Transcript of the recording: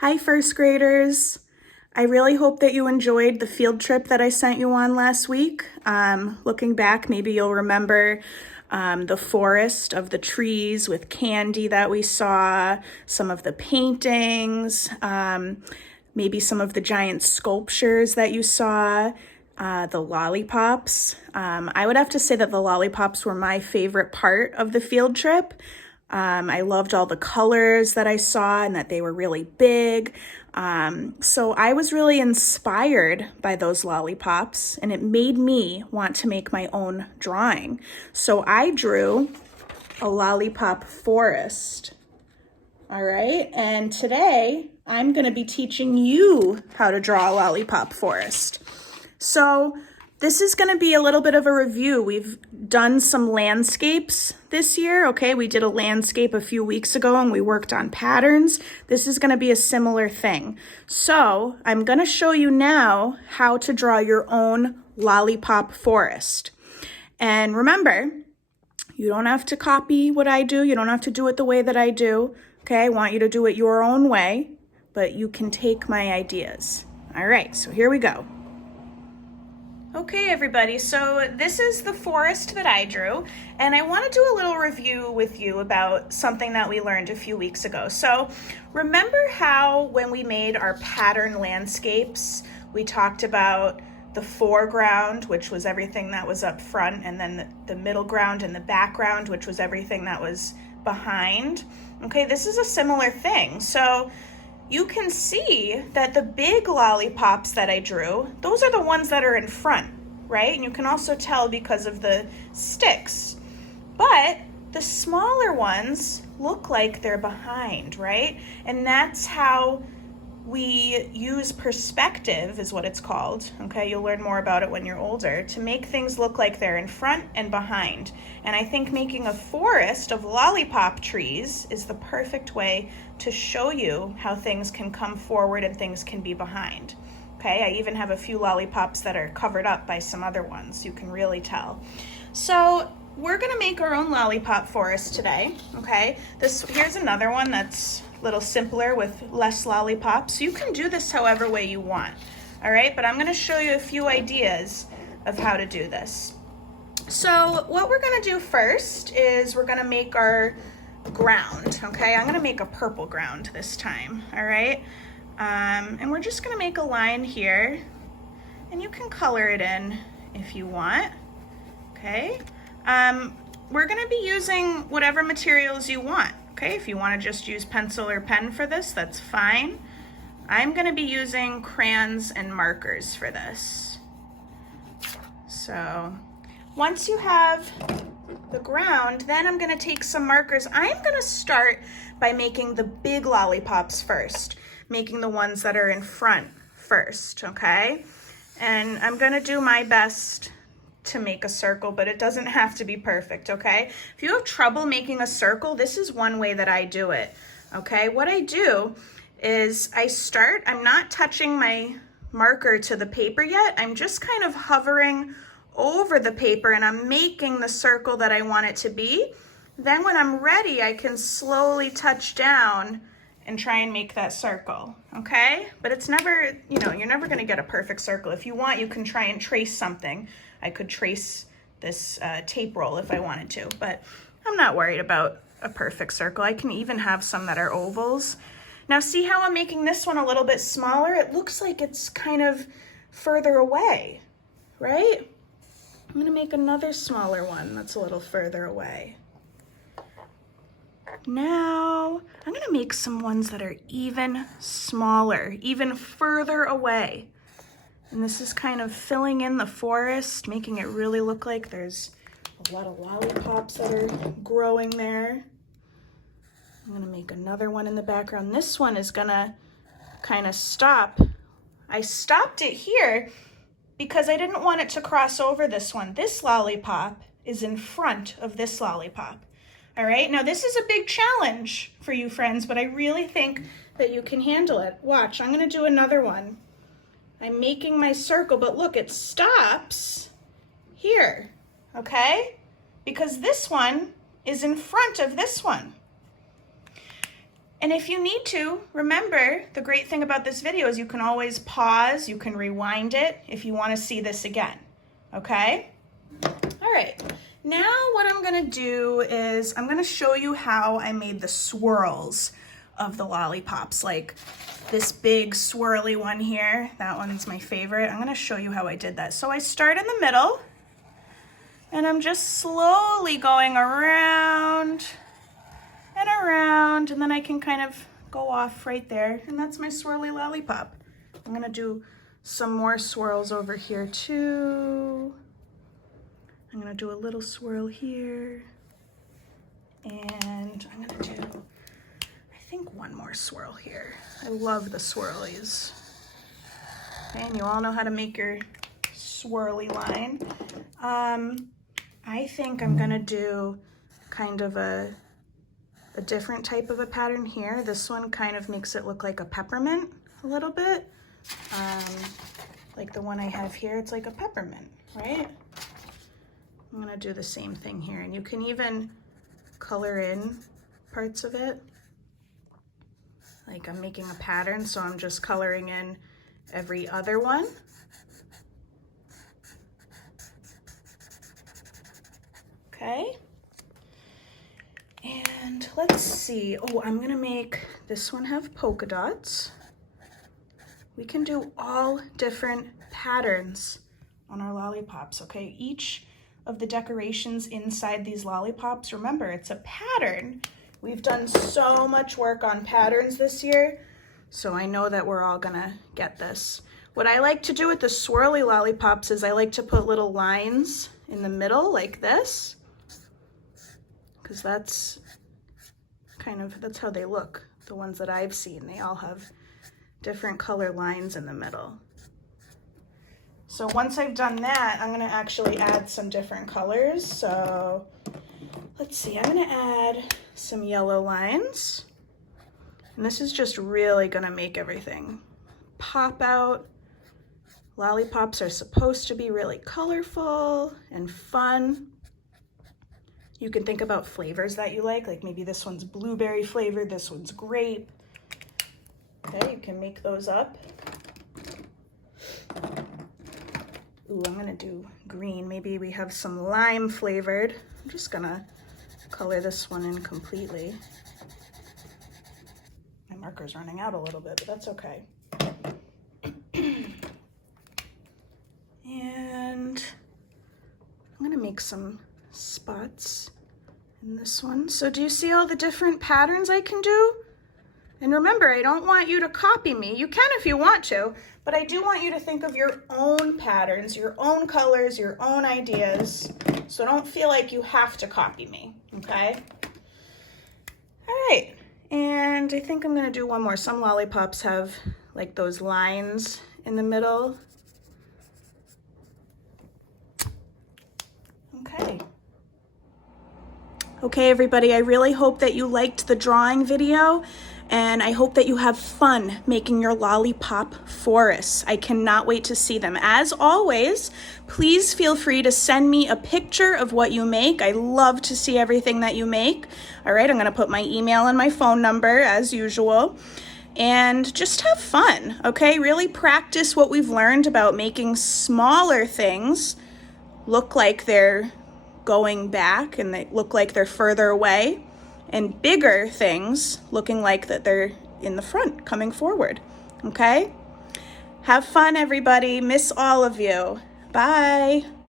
Hi, first graders. I really hope that you enjoyed the field trip that I sent you on last week. Looking back, maybe you'll remember the forest of the trees with candy that we saw, some of the paintings, maybe some of the giant sculptures that you saw, the lollipops. I would have to say that the lollipops were my favorite part of the field trip. I loved all the colors that I saw and that they were really big. So I was really inspired by those lollipops, and it made me want to make my own drawing. So I drew a lollipop forest. All right, and today I'm going to be teaching you how to draw a lollipop forest. So this is going to be a little bit of a review. We've done some landscapes this year, okay? We did a landscape a few weeks ago and we worked on patterns. This is going to be a similar thing. So I'm going to show you now how to draw your own lollipop forest. And remember, you don't have to copy what I do. You don't have to do it the way that I do, okay? I want you to do it your own way, but you can take my ideas. All right, so here we go. Okay, everybody, so this is the forest that I drew, and I want to do a little review with you about something that we learned a few weeks ago. So remember how when we made our pattern landscapes, we talked about the foreground, which was everything that was up front, and then the middle ground and the background, which was everything that was behind? Okay, this is a similar thing. So you can see that the big lollipops that I drew, those are the ones that are in front, right? And you can also tell because of the sticks. But the smaller ones look like they're behind, right? And that's how we use perspective, is what it's called, okay? You'll learn more about it when you're older, to make things look like they're in front and behind. And I think making a forest of lollipop trees is the perfect way to show you how things can come forward and things can be behind. Okay, I even have a few lollipops that are covered up by some other ones. You can really tell. So we're gonna make our own lollipop forest today, okay? Here's another one that's a little simpler with less lollipops. You can do this however way you want, all right? But I'm gonna show you a few ideas of how to do this. So what we're gonna do first is we're gonna make our ground, okay? I'm gonna make a purple ground this time, all right? And we're just gonna make a line here, and you can color it in if you want, okay? We're gonna be using whatever materials you want, okay? If you wanna just use pencil or pen for this, that's fine. I'm gonna be using crayons and markers for this. So once you have the ground, then I'm gonna take some markers. I'm gonna start by making the big lollipops first, making the ones that are in front first, okay? And I'm gonna do my best to make a circle, but it doesn't have to be perfect, okay? If you have trouble making a circle, this is one way that I do it, okay? What I do is I'm not touching my marker to the paper yet. I'm just kind of hovering over the paper and I'm making the circle that I want it to be. Then when I'm ready, I can slowly touch down and try and make that circle, okay? But it's never, you're never gonna get a perfect circle. If you want, you can try and trace something. I could trace this tape roll if I wanted to, but I'm not worried about a perfect circle. I can even have some that are ovals. Now see how I'm making this one a little bit smaller? It looks like it's kind of further away, right? I'm gonna make another smaller one that's a little further away. Now, I'm gonna make some ones that are even smaller, even further away. And this is kind of filling in the forest, making it really look like there's a lot of lollipops that are growing there. I'm gonna make another one in the background. This one is gonna kind of stop. I stopped it here because I didn't want it to cross over this one. This lollipop is in front of this lollipop. All right, now this is a big challenge for you friends, but I really think that you can handle it. Watch, I'm gonna do another one. I'm making my circle, but look, it stops here, okay? Because this one is in front of this one. And if you need to, remember, the great thing about this video is you can always pause, you can rewind it if you want to see this again, okay? All right, now what I'm gonna do is I'm gonna show you how I made the swirls of the lollipops, like this big swirly one here. That one's my favorite. I'm gonna show you how I did that. So I start in the middle, and I'm just slowly going around and around, and then I can kind of go off right there, and that's my swirly lollipop. I'm gonna do some more swirls over here too. I'm gonna do a little swirl here, and I'm gonna do, I think, one more swirl here. I love the swirlies. Okay, and you all know how to make your swirly line. I think I'm gonna do kind of a different type of a pattern here. This one kind of makes it look like a peppermint a little bit. Like the one I have here, it's like a peppermint, right? I'm gonna do the same thing here, and you can even color in parts of it. Like I'm making a pattern, so I'm just coloring in every other one. Okay. And let's see, oh, I'm gonna make this one have polka dots. We can do all different patterns on our lollipops, okay? Each of the decorations inside these lollipops, remember, it's a pattern. We've done so much work on patterns this year, so I know that we're all gonna get this. What I like to do with the swirly lollipops is I like to put little lines in the middle like this, because that's how they look. The ones that I've seen, they all have different color lines in the middle. So once I've done that, I'm gonna actually add some different colors. So let's see, I'm gonna add some yellow lines. And this is just really gonna make everything pop out. Lollipops are supposed to be really colorful and fun. You can think about flavors that you like maybe this one's blueberry flavored, this one's grape. Okay, you can make those up. Ooh, I'm gonna do green. Maybe we have some lime flavored. I'm just gonna color this one in completely. My marker's running out a little bit, but that's okay. And I'm gonna make some spots in this one. So do you see all the different patterns I can do? And remember, I don't want you to copy me. You can if you want to, but I do want you to think of your own patterns, your own colors, your own ideas. So don't feel like you have to copy me, okay? All right, and I think I'm gonna do one more. Some lollipops have like those lines in the middle. Okay. Okay, everybody, I really hope that you liked the drawing video, and I hope that you have fun making your lollipop forests. I cannot wait to see them. As always, please feel free to send me a picture of what you make. I love to see everything that you make. All right, I'm gonna put my email and my phone number as usual. And just have fun, okay? Really practice what we've learned about making smaller things look like they're going back and they look like they're further away, and bigger things looking like that they're in the front, coming forward, okay? Have fun, everybody. Miss all of you. Bye.